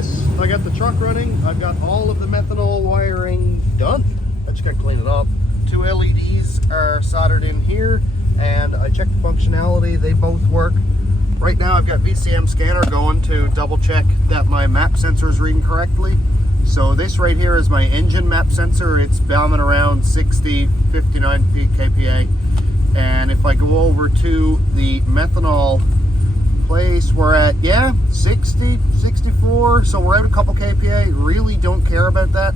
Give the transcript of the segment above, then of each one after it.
this. I got the truck running. I've got all of the methanol wiring done. I just got to clean it up. 2 LEDs are soldered in here, and I checked the functionality. They both work. Right now I've got VCM scanner going to double check that my map sensor is reading correctly. So this right here is my engine map sensor. It's bombing around 60, 59 kPa. And if I go over to the methanol place, we're at, 60, 64. So we're at a couple kPa. Really don't care about that.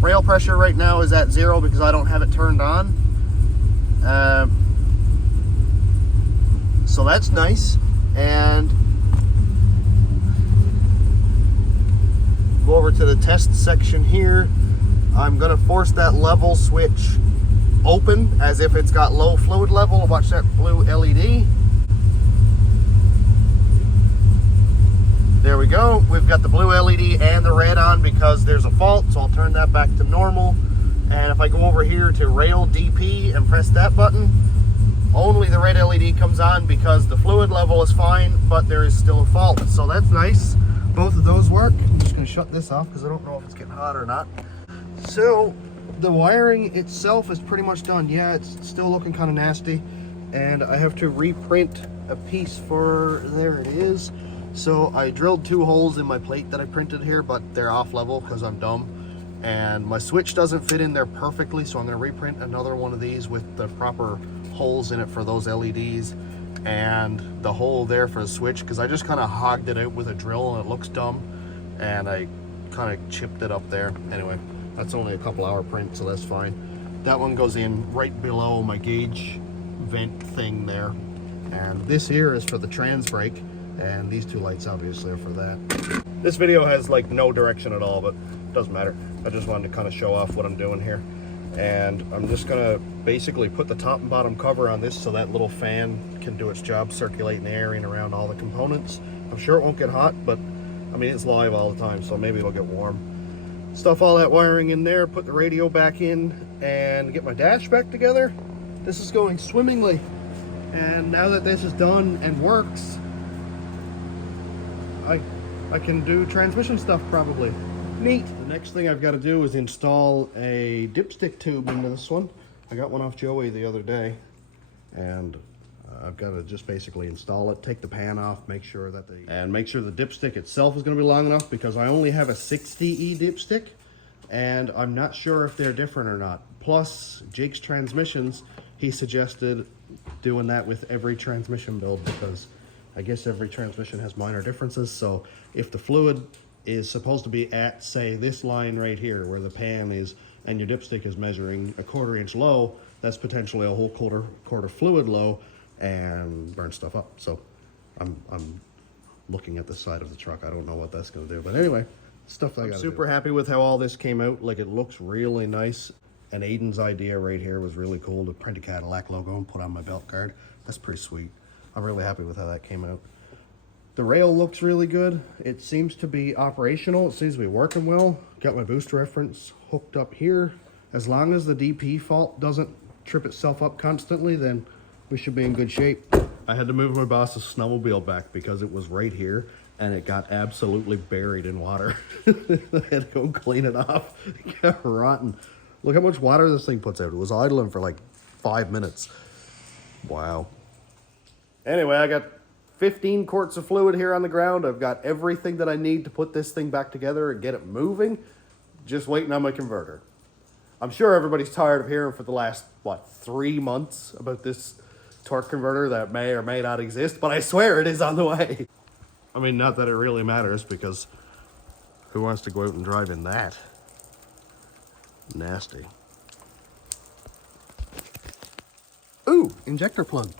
Rail pressure right now is at 0 because I don't have it turned on. So that's nice. And go over to the test section here. I'm going to force that level switch open as if it's got low fluid level. Watch that blue LED. There we go. We've got the blue LED and the red on because there's a fault, so I'll turn that back to normal. And if I go over here to rail DP and press that button, only the red LED comes on because the fluid level is fine, but there is still a fault. So that's nice. Both of those work. I'm just going to shut this off because I don't know if it's getting hot or not. So the wiring itself is pretty much done. Yeah, it's still looking kind of nasty, and I have to reprint a piece for, there it is. So I drilled 2 holes in my plate that I printed here, but they're off level because I'm dumb. And my switch doesn't fit in there perfectly, so I'm going to reprint another one of these with the proper holes in it for those LEDs and the hole there for the switch, because I just kind of hogged it out with a drill and it looks dumb, and I kind of chipped it up there. Anyway, that's only a couple hour print, so that's fine. That one goes in right below my gauge vent thing there, and this here is for the trans brake, and these 2 lights obviously are for that. This video has like no direction at all, but it doesn't matter. I just wanted to kind of show off what I'm doing here. And I'm just gonna basically put the top and bottom cover on this so that little fan can do its job, circulating the air in around all the components. I'm sure it won't get hot, but I mean, it's live all the time, so maybe it'll get warm. Stuff all that wiring in there, put the radio back in, and get my dash back together. This is going swimmingly. And now that this is done and works, I can do transmission stuff probably. Neat. The next thing I've got to do is install a dipstick tube into this one. I got one off Joey the other day, and I've got to just basically install it, take the pan off, make sure that the dipstick itself is going to be long enough, because I only have a 60E dipstick, and I'm not sure if they're different or not. Plus, Jake's transmissions, he suggested doing that with every transmission build, because I guess every transmission has minor differences. So if the fluid is supposed to be at, say, this line right here where the pan is, and your dipstick is measuring a 1/4 inch low, that's potentially a whole quarter fluid low and burn stuff up. So I'm looking at the side of the truck. I don't know what that's going to do, but anyway, stuff that I got. I'm super happy with how all this came out. Like, it looks really nice. And Aiden's idea right here was really cool, to print a Cadillac logo and put on my belt guard. That's pretty sweet. I'm really happy with how that came out. The rail looks really good. It seems to be operational. It seems to be working well. Got my boost reference hooked up here. As long as the DP fault doesn't trip itself up constantly, then we should be in good shape. I had to move my boss's snowmobile back because it was right here and it got absolutely buried in water. I had to go clean it off. It got rotten. Look how much water this thing puts out. It was idling for like 5 minutes. Wow. Anyway, I got 15 quarts of fluid here on the ground. I've got everything that I need to put this thing back together and get it moving. Just waiting on my converter. I'm sure everybody's tired of hearing for the last, 3 months about this torque converter that may or may not exist, but I swear it is on the way. I mean, not that it really matters, because who wants to go out and drive in that? Nasty. Ooh, injector plug.